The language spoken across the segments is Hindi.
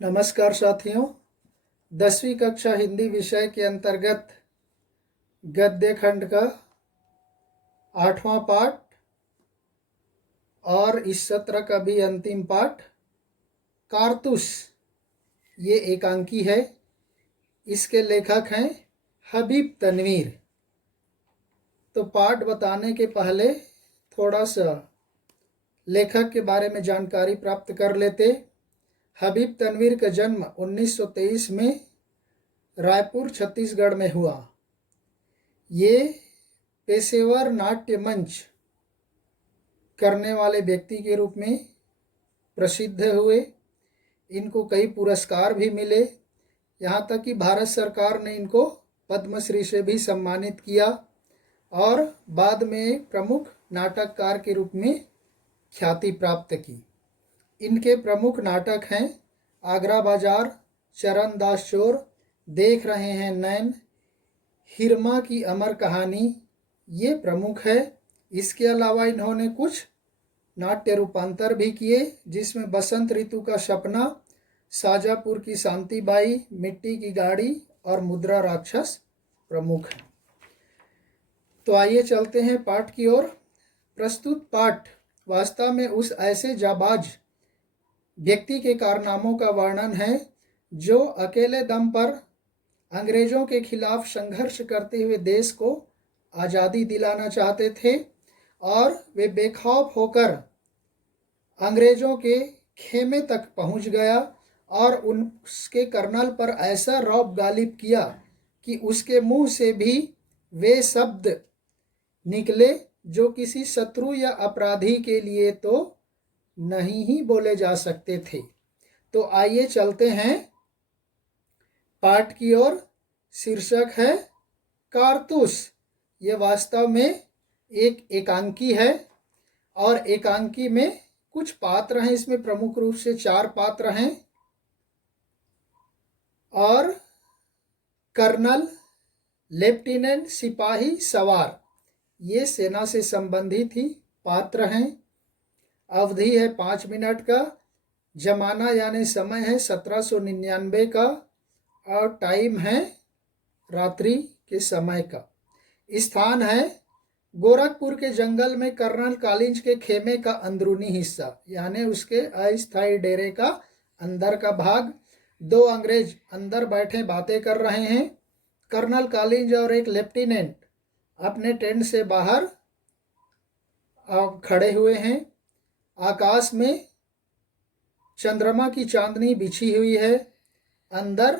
नमस्कार साथियों। 10वीं कक्षा हिंदी विषय के अंतर्गत गद्य खंड का 8वां पाठ और इस सत्र का भी अंतिम पाठ कारतूस, ये एकांकी है। इसके लेखक हैं हबीब तनवीर। तो पाठ बताने के पहले थोड़ा सा लेखक के बारे में जानकारी प्राप्त कर लेते। हबीब तनवीर का जन्म 1923 में रायपुर छत्तीसगढ़ में हुआ। ये पेशेवर नाट्य मंच करने वाले व्यक्ति के रूप में प्रसिद्ध हुए। इनको कई पुरस्कार भी मिले, यहाँ तक कि भारत सरकार ने इनको पद्मश्री से भी सम्मानित किया और बाद में प्रमुख नाटककार के रूप में ख्याति प्राप्त की। इनके प्रमुख नाटक हैं आगरा बाजार, चरणदास चोर, देख रहे हैं नैन, हिरमा की अमर कहानी, ये प्रमुख है। इसके अलावा इन्होंने कुछ नाट्य रूपांतर भी किए, जिसमें बसंत ऋतु का सपना, शाजापुर की शांतिबाई, मिट्टी की गाड़ी और मुद्रा राक्षस प्रमुख हैं। तो आइए चलते हैं पाठ की ओर। प्रस्तुत पाठ वास्तव में उस ऐसे जाबाज व्यक्ति के कारनामों का वर्णन है जो अकेले दम पर अंग्रेजों के खिलाफ संघर्ष करते हुए देश को आज़ादी दिलाना चाहते थे और वे बेखौफ होकर अंग्रेजों के खेमे तक पहुंच गया और उसके कर्नल पर ऐसा रौब गालिब किया कि उसके मुंह से भी वे शब्द निकले जो किसी शत्रु या अपराधी के लिए तो नहीं ही बोले जा सकते थे। तो आइए चलते हैं पाठ की ओर। शीर्षक है कारतूस। ये वास्तव में एक एकांकी है और एकांकी में कुछ पात्र हैं। इसमें प्रमुख रूप से 4 पात्र हैं और कर्नल, लेफ्टिनेंट, सिपाही, सवार, ये सेना से संबंधित ही पात्र हैं। अवधि है 5 मिनट का। जमाना यानी समय है 1799 का और टाइम है रात्रि के समय का। स्थान है गोरखपुर के जंगल में कर्नल कालिंज के खेमे का अंदरूनी हिस्सा, यानी उसके अस्थायी डेरे का अंदर का भाग। 2 अंग्रेज अंदर बैठे बातें कर रहे हैं। कर्नल कालिंज और एक लेफ्टिनेंट अपने टेंट से बाहर खड़े हुए हैं। आकाश में चंद्रमा की चांदनी बिछी हुई है। अंदर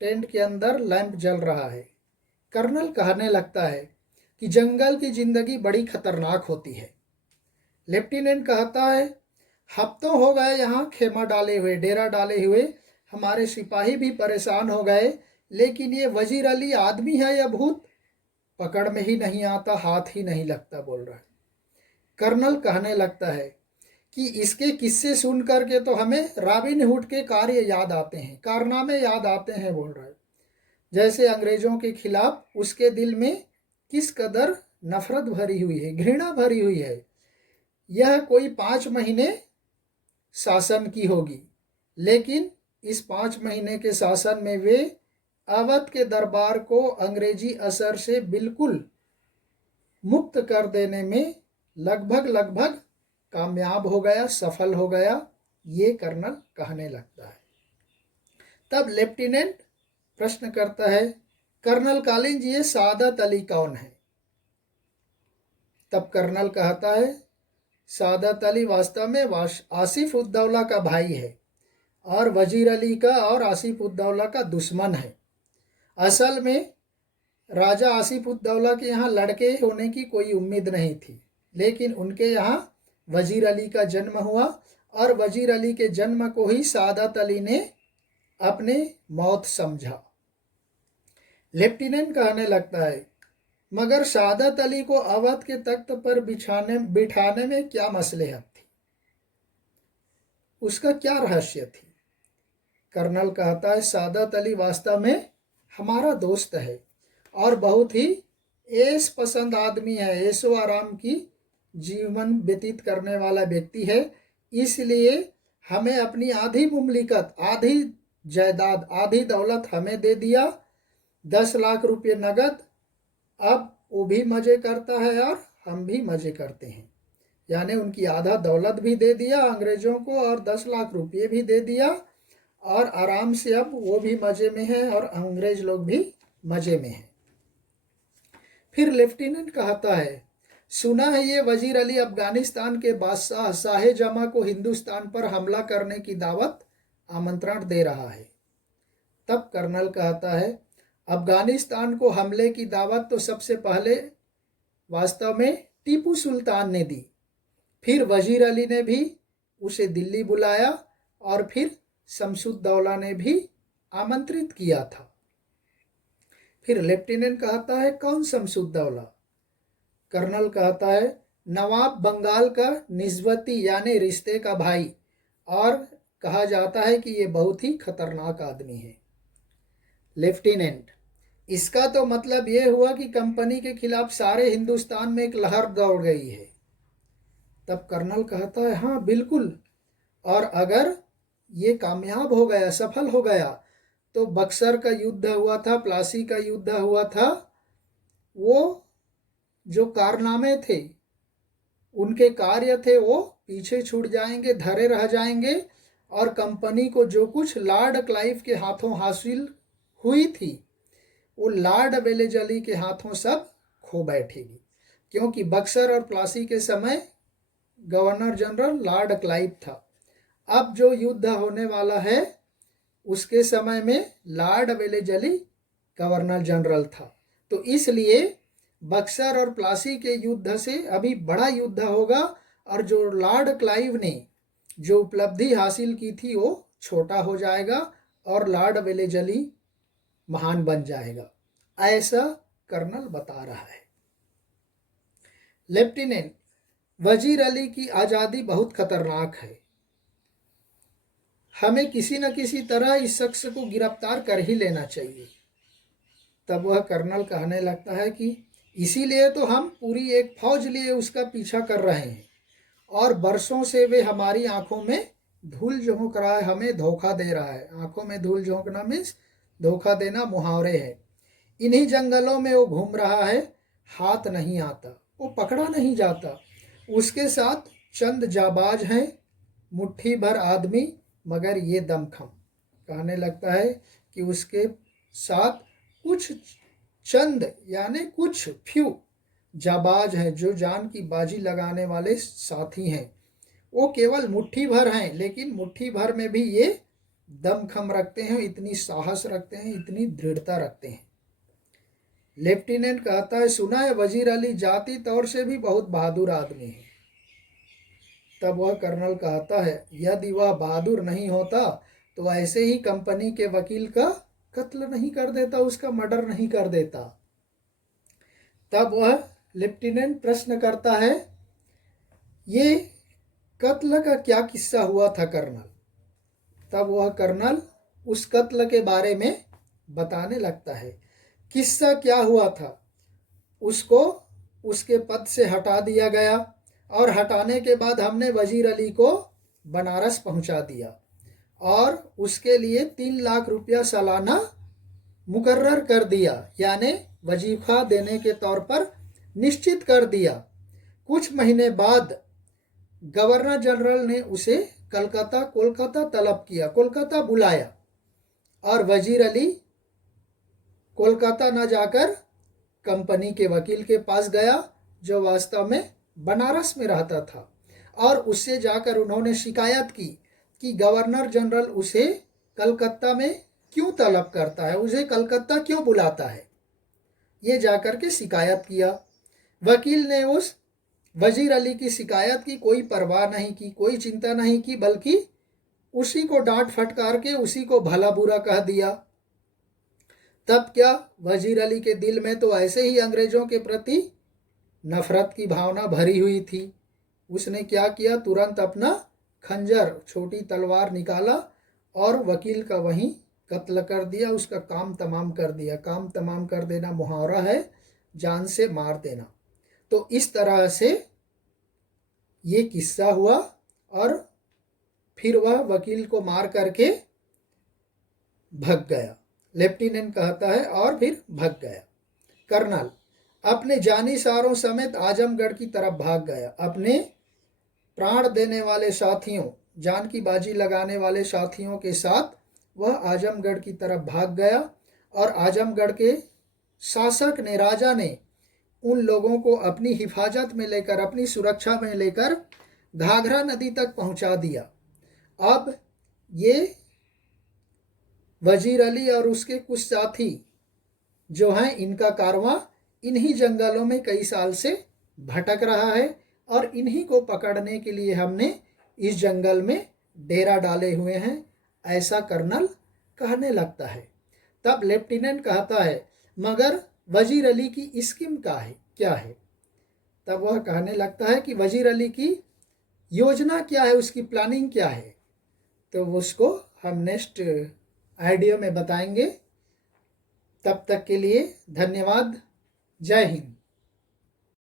टेंट के अंदर लैंप जल रहा है। कर्नल कहने लगता है कि जंगल की जिंदगी बड़ी खतरनाक होती है। लेफ्टिनेंट कहता है, हफ्तों हो गए यहाँ खेमा डाले हुए, डेरा डाले हुए, हमारे सिपाही भी परेशान हो गए, लेकिन ये वजीर अली आदमी है या भूत, पकड़ में ही नहीं आता, हाथ ही नहीं लगता, बोल रहा है। कर्नल कहने लगता है कि इसके किस्से सुन करके तो हमें रॉबिन हुड के कार्य याद आते हैं, कारनामे याद आते हैं, बोल रहा है। जैसे अंग्रेजों के खिलाफ उसके दिल में किस कदर नफरत भरी हुई है, घृणा भरी हुई है। यह कोई 5 महीने शासन की होगी, लेकिन इस 5 महीने के शासन में वे अवध के दरबार को अंग्रेजी असर से बिल्कुल मुक्त कर देने में लगभग कामयाब हो गया, सफल हो गया, ये कर्नल कहने लगता है। तब लेफ्टिनेंट प्रश्न करता है, कर्नल कालिंज, ये सादत अली कौन है? तब कर्नल कहता है, सादत अली वास्तव में आसिफ उद्दौला का भाई है और वजीर अली का और आसिफ उद्दौला का दुश्मन है। असल में राजा आसिफ उद्दौला के यहाँ लड़के होने की कोई उम्मीद नहीं थी, लेकिन उनके यहाँ वजीर अली का जन्म हुआ और वजीर अली के जन्म को ही सादत अली ने अपने मौत समझा। लेफ्टिनेंट कहने लगता है, मगर सादत अली को अवध के तख्त पर बिठाने में क्या मसलहत थी, उसका क्या रहस्य थी? कर्नल कहता है, सादत अली वास्तव में हमारा दोस्त है और बहुत ही ऐश पसंद आदमी है, ऐशो आराम की जीवन व्यतीत करने वाला व्यक्ति है, इसलिए हमें अपनी आधी मुमलिकत, आधी जायदाद, आधी दौलत हमें दे दिया, 10 लाख रुपये नगद। अब वो भी मज़े करता है और हम भी मज़े करते हैं। यानी उनकी आधा दौलत भी दे दिया अंग्रेज़ों को और 10 लाख रुपये भी दे दिया, और आराम से अब वो भी मज़े में है और अंग्रेज़ लोग भी मज़े में हैं। फिर लेफ्टिनेंट कहता है, सुना है ये वजीर अली अफगानिस्तान के बादशाह शाह जमा को हिंदुस्तान पर हमला करने की दावत आमंत्रण दे रहा है। तब कर्नल कहता है, अफगानिस्तान को हमले की दावत तो सबसे पहले वास्तव में टीपू सुल्तान ने दी, फिर वजीर अली ने भी उसे दिल्ली बुलाया और फिर शमसुद्दौला ने भी आमंत्रित किया था। फिर लेफ्टिनेंट कहता है, कौन शमसुद्दौला? कर्नल कहता है, नवाब बंगाल का निस्बती यानी रिश्ते का भाई, और कहा जाता है कि ये बहुत ही खतरनाक आदमी है। लेफ्टिनेंट, इसका तो मतलब ये हुआ कि कंपनी के खिलाफ सारे हिंदुस्तान में एक लहर दौड़ गई है। तब कर्नल कहता है, हाँ बिल्कुल, और अगर ये कामयाब हो गया, सफल हो गया, तो बक्सर का युद्ध हुआ था, प्लासी का युद्ध हुआ था, वो जो कारनामे थे, उनके कार्य थे, वो पीछे छूट जाएंगे, धरे रह जाएंगे, और कंपनी को जो कुछ लॉर्ड क्लाइव के हाथों हासिल हुई थी, वो लॉर्ड वेलेजली के हाथों सब खो बैठेगी। क्योंकि बक्सर और प्लासी के समय गवर्नर जनरल लॉर्ड क्लाइव था। अब जो युद्ध होने वाला है उसके समय में लॉर्ड वेलेजली गवर्नर जनरल था। तो इसलिए बक्सर और प्लासी के युद्ध से अभी बड़ा युद्ध होगा, और जो लॉर्ड क्लाइव ने जो उपलब्धि हासिल की थी वो छोटा हो जाएगा और लॉर्ड वेलेजली महान बन जाएगा, ऐसा कर्नल बता रहा है। लेफ्टिनेंट, वजीर अली की आज़ादी बहुत खतरनाक है, हमें किसी न किसी तरह इस शख्स को गिरफ्तार कर ही लेना चाहिए। तब वह कर्नल कहने लगता है कि इसीलिए तो हम पूरी एक फौज लिए उसका पीछा कर रहे हैं, और बरसों से वे हमारी आंखों में धूल झोंक रहा है, हमें धोखा दे रहा है। आंखों में धूल झोंकना मीन्स धोखा देना, मुहावरे है। इन्हीं जंगलों में वो घूम रहा है, हाथ नहीं आता, वो पकड़ा नहीं जाता। उसके साथ चंद जाबाज हैं, मुट्ठी भर आदमी, मगर ये दमखम। कहने लगता है कि उसके साथ कुछ चंद यानी कुछ फ्यू जाबाज हैं, जो जान की बाजी लगाने वाले साथी हैं। वो केवल मुट्ठी भर हैं, लेकिन मुट्ठी भर में भी ये दमखम रखते हैं, इतनी साहस रखते हैं, इतनी दृढ़ता रखते हैं। लेफ्टिनेंट कहता है, सुना है वजीर अली जाति तौर से भी बहुत बहादुर आदमी है। तब वह कर्नल कहता है, यदि वह बहादुर नहीं होता तो ऐसे ही कंपनी के वकील का कत्ल नहीं कर देता, उसका मर्डर नहीं कर देता। तब वह लेफ्टिनेंट प्रश्न करता है, ये कत्ल का क्या किस्सा हुआ था कर्नल? तब वह कर्नल उस कत्ल के बारे में बताने लगता है। किस्सा क्या हुआ था, उसको उसके पद से हटा दिया गया, और हटाने के बाद हमने वजीर अली को बनारस पहुंचा दिया, और उसके लिए 3 लाख रुपया सालाना मुकर्रर कर दिया, यानी वजीफा देने के तौर पर निश्चित कर दिया। कुछ महीने बाद गवर्नर जनरल ने उसे कोलकाता तलब किया, कोलकाता बुलाया, और वजीर अली कोलकाता न जाकर कंपनी के वकील के पास गया, जो वास्तव में बनारस में रहता था, और उससे जाकर उन्होंने शिकायत की कि गवर्नर जनरल उसे कलकत्ता में क्यों तलब करता है, उसे कलकत्ता क्यों बुलाता है, ये जाकर के शिकायत किया। वकील ने उस वजीर अली की शिकायत की कोई परवाह नहीं की, कोई चिंता नहीं की, बल्कि उसी को डांट फटकार के उसी को भला बुरा कह दिया। तब क्या, वजीर अली के दिल में तो ऐसे ही अंग्रेजों के प्रति नफरत की भावना भरी हुई थी। उसने क्या किया, तुरंत अपना खंजर, छोटी तलवार निकाला और वकील का वहीं कत्ल कर दिया, उसका काम तमाम कर दिया। काम तमाम कर देना मुहावरा है, जान से मार देना। तो इस तरह से ये किस्सा हुआ, और फिर वह वकील को मार करके भग गया। लेफ्टिनेंट कहता है और फिर भग गया। कर्नल अपने जानिसारों समेत आजमगढ़ की तरफ भाग गया। अपने प्राण देने वाले साथियों, जान की बाजी लगाने वाले साथियों के साथ वह आजमगढ़ की तरफ भाग गया और आजमगढ़ के शासक ने, राजा ने उन लोगों को अपनी हिफाजत में लेकर, अपनी सुरक्षा में लेकर घाघरा नदी तक पहुंचा दिया। अब ये वजीर अली और उसके कुछ साथी जो हैं, इनका कारवां इन्हीं जंगलों में कई साल से भटक रहा है और इन्हीं को पकड़ने के लिए हमने इस जंगल में डेरा डाले हुए हैं, ऐसा कर्नल कहने लगता है। तब लेफ्टिनेंट कहता है, मगर वजीर अली की स्कीम क्या है? तब वह कहने लगता है कि वजीर अली की योजना क्या है, उसकी प्लानिंग क्या है। तो उसको हम नेक्स्ट ऑडियो में बताएंगे। तब तक के लिए धन्यवाद। जय हिंद।